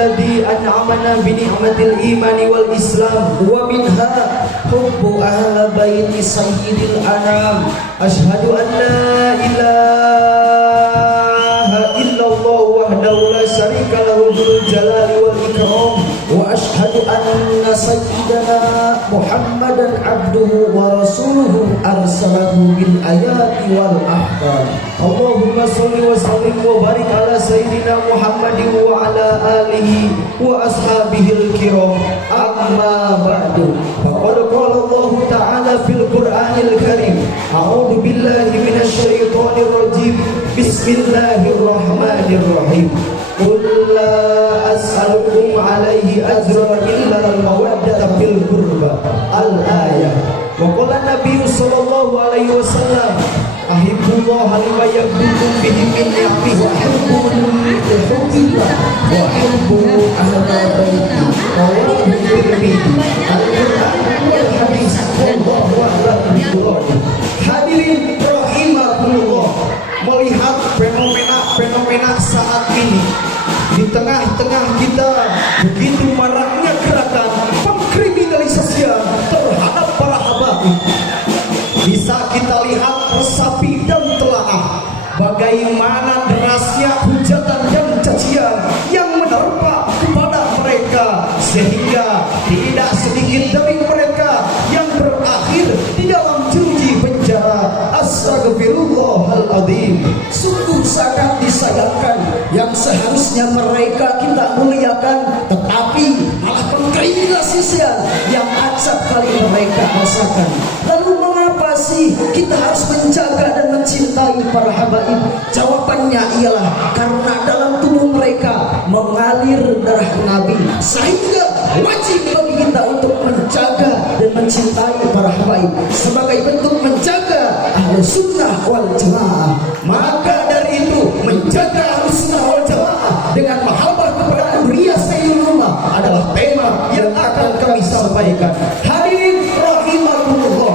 alladhi an'amana bi ni'matil imani wal islam wa minha hubbu ahli baiti sayyidil anam. Asyhadu an la ilaha illallah wahdahu la syarika lahu dzul jalali wal ikram wa asyhadu anna sayyidana Muhammadan abduhu wa rasuluhu arsalahu bil ayati wal ahkam. Allahumma shalli wa sallim wa barik ala sayyidina Muhammadin wa ala alihi wa ashabihil kiram. Amma ba'du. Faqad qala Allah ta'ala fil Qur'anil Karim. A'udzu billahi minasy syaithanir rajim. Bismillahirrahmanirrahim. Qul la as'alukum 'alaihi ajran illa al-mawaddata fil qurba. Al-ayah. Wa qala Nabi sallallahu alaihi wasallam, ahibbullah lima yabdukum bihi min ni'amihi wa hubbillah wa hubbu ahla baiti wa tirmidzi. Al-hadis wallahu a'lam. Hadirin rahimakumullah, melihat fenomena saat ini di tengah-tengah kita begitu maraknya gerakan pengkriminalisasian terhadap para habaib, bisa kita lihat resapi dan telaah bagaimana derasnya hujatan dan cacian yang menerpa kepada mereka, sehingga tidak sedikit dari mereka yang berakhir di dalam jeruji penjara. Astagfirullahaladzim. Sungguh sangat disayangkan, yang seharusnya mereka kita muliakan, tetapi malah pengkriminalisasian yang acap kali mereka rasakan. Lalu mengapa sih kita harus menjaga dan mencintai para habaib? Jawabannya ialah karena dalam tubuh mereka mengalir darah Nabi, sehingga wajib bagi kita untuk menjaga dan mencintai para habaib sebagai bentuk menjaga ahlu sunnah wal jamaah. Maka dari itu, menjaga ahlu sunnah wal jamaah dengan mahabbah kepada Duriyah Sayyidul Ummah adalah tema yang akan kami sampaikan. Hadirin rahimakumullah,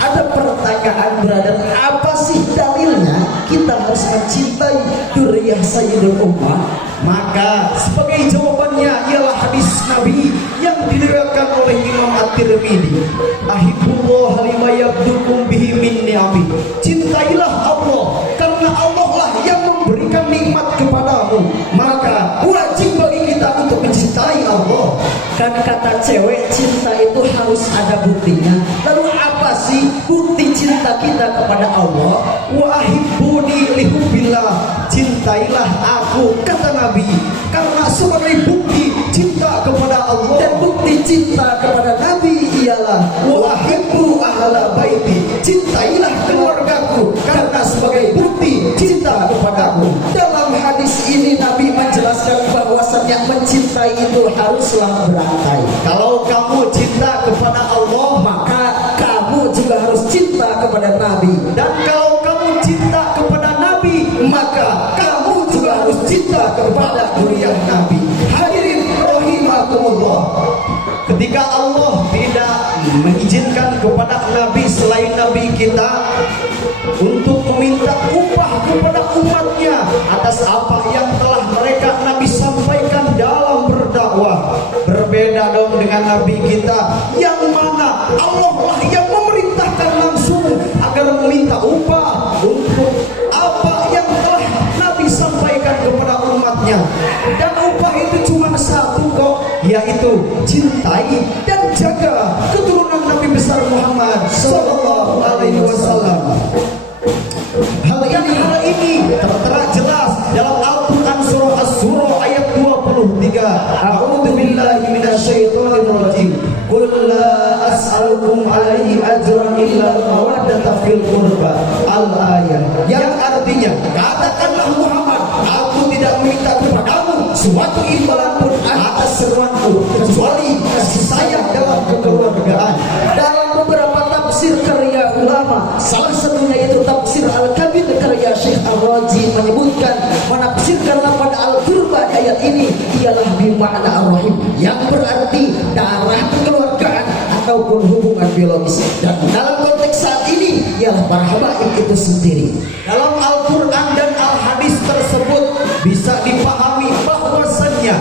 ada pertanyaan, brother, apa sih dalilnya kita harus mencintai Duriyah Sayyidul Ummah? Maka sebagai jawabannya ialah hadis Nabi yang diriwayatkan oleh Imam At-Tirmidzi. Ahibbullah lima yabdukum bihi min ni'ami. Cintailah Allah karena Allah lah yang memberikan nikmat kepadamu. Maka wajib bagi kita untuk mencintai Allah. Kan kata cewek, cinta itu harus ada buktinya. Lalu apa sih bukti cinta kita kepada Allah? Wa ahibbuni lihubbillah. Cintailah aku, kata Nabi, karena sebagai bukti cinta kepada Allah. Dan bukti cinta kepada Nabi ialah wa ahibbu ahla baiti. Cintailah keluargaku karena sebagai bukti cinta kepadaku. Dalam hadis ini Nabi menjelaskan bahwasannya mencintai itu haruslah berantai. Kalau kamu cinta kepada Allah, maka kamu juga harus cinta kepada Nabi. Dan kalau kamu cinta kepada Nabi, maka kamu juga harus cinta kepada Duriyah Nabi. Hadirin rahimakumullah, ketika Allah tidak mengizinkan kepada Nabi selain Nabi kita untuk meminta upah kepada umatnya atas apa yang telah mereka Nabi sampaikan dalam berdakwah, berbeda dong dengan Nabi kita yang mana Allah lah yang memerintahkan langsung agar meminta upah untuk apa yang telah Nabi sampaikan kepada umatnya. Dan upah itu cuma satu kok, yaitu cintai dan jaga keturunan Nabi besar Muhammad sallallahu alaihi wasallam. Hal ini tertera jelas dalam Al-Quran surah As-Surah ayat 23. A'udzu billahi minasyaitonir rajim. Qul la as'alukum 'alaihi ajran illa al-mawaddata fil qurba. Al-ayah. Yang artinya, katakanlah Muhammad, aku tidak meminta kepadamu suatu imbalan pun atas seruanku kecuali kasih sayang dalam kekeluargaan. Dalam beberapa tafsir karya ulama, salah satunya itu tafsir Al-Kabir karya Syekh Ar-Razi, menyebutkan menafsirkan pada Al-Qurba ayat ini ialah bimakna ar-rahim, yang berarti darah kekeluargaan ataupun hubungan biologis. Dan dalam konteks saat ini ialah para habaib itu sendiri. Dalam Al-Quran dan Al-Hadis tersebut bisa dipahami bahwasannya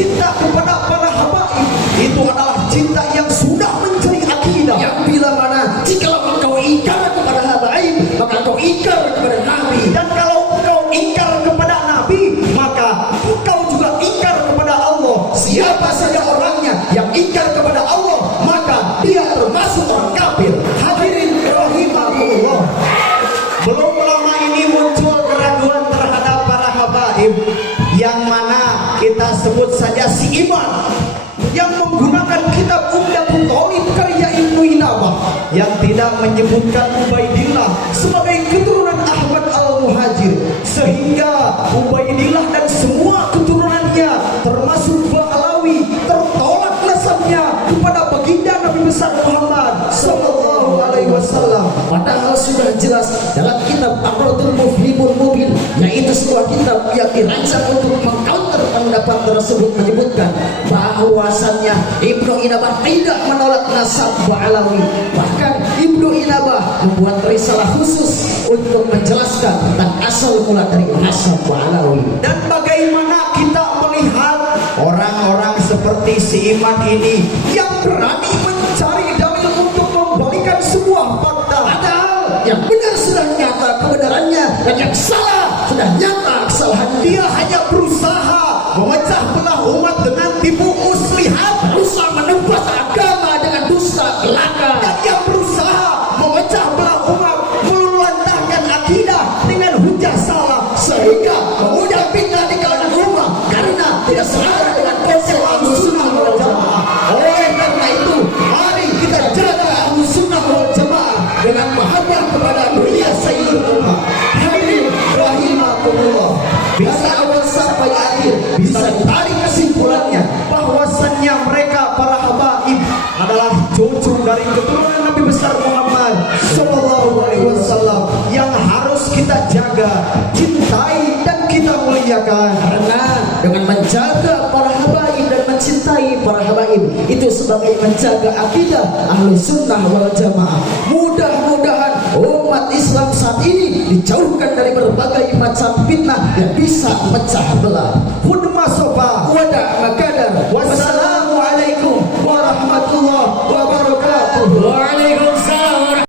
cinta kepada para habaib itu adalah cinta yang sudah menjadi akidah, yang bila mana jikalau engkau ingkar kepada habaib maka engkau ingkar kepada Nabi, dan kalau engkau ingkar kepada Nabi maka engkau juga ingkar kepada Allah. Siapa saja orangnya yang ingkar kepada Allah maka dia termasuk orang kafir. Hadirin rahimakumullah, belum lama ini muncul keraguan terhadap para habaib, yang mana kita sebut saja si Iman yang menggunakan kitab Umdatul Talib karya Ibnu Inabah yang tidak menyebutkan Ubaidillah sebagai keturunan Ahmad al-Muhajir, sehingga Ubaidillah dan semua keturunannya termasuk Bahlawi tertolak nasabnya kepada baginda Nabi besar Muhammad sallallahu alaihi wasallam. Padahal sudah jelas dalam kitab Aqratul Mufhimul Mubin, yaitu sebuah kitab yang dirancang untuk mengcounter pendapat tersebut, menyebutkan bahwasannya Ibnu Inabah tidak menolak nasab Bahlawi. Bahkan Ibnu Inabah membuat risalah khusus untuk menjelaskan tentang asal mula dari nasab Bahlawi. Dan bagaimana kita melihat orang-orang seperti si Iman ini yang berani mencari dalil untuk membalikan sebuah fakta, padahal yang benar sudah nyata kebenarannya dan yang salah sudah nyata kesalahan. Dia hanya berusaha memecah belah umat dengan tipu muslihat, berusaha menebas agama dengan dusta belaka, dan yang berusaha memecah belah umat meluluhlantahkan akidah dengan hujah salah, sehingga mudah fitnah di kalangan umat karena tidak searah dengan konsep Ahlussunnah wal Jamaah. Oleh karena itu, mari kita jaga Ahlussunnah wal Jamaah dengan mahabbah kepada dunia Sayyidul Ummah. Hadirin rahimakumullah, bisa awal sampai akhir bisa ditarik kesimpulannya bahwasannya mereka para habaib adalah cucu dari keturunan Nabi besar Muhammad sallallahu alaihi wasallam yang harus kita jaga, cintai dan kita muliakan. Karena dengan menjaga para habaib dan mencintai para habaib itu sebagai menjaga akidah Ahlussunnah wal Jamaah. Mudah-mudahan umat Islam saat ini dijauhkan dari berbagai macam fitnah yang bisa pecah belah. Hudma sofa wada makadar. Wassalamualaikum warahmatullahi wabarakatuh.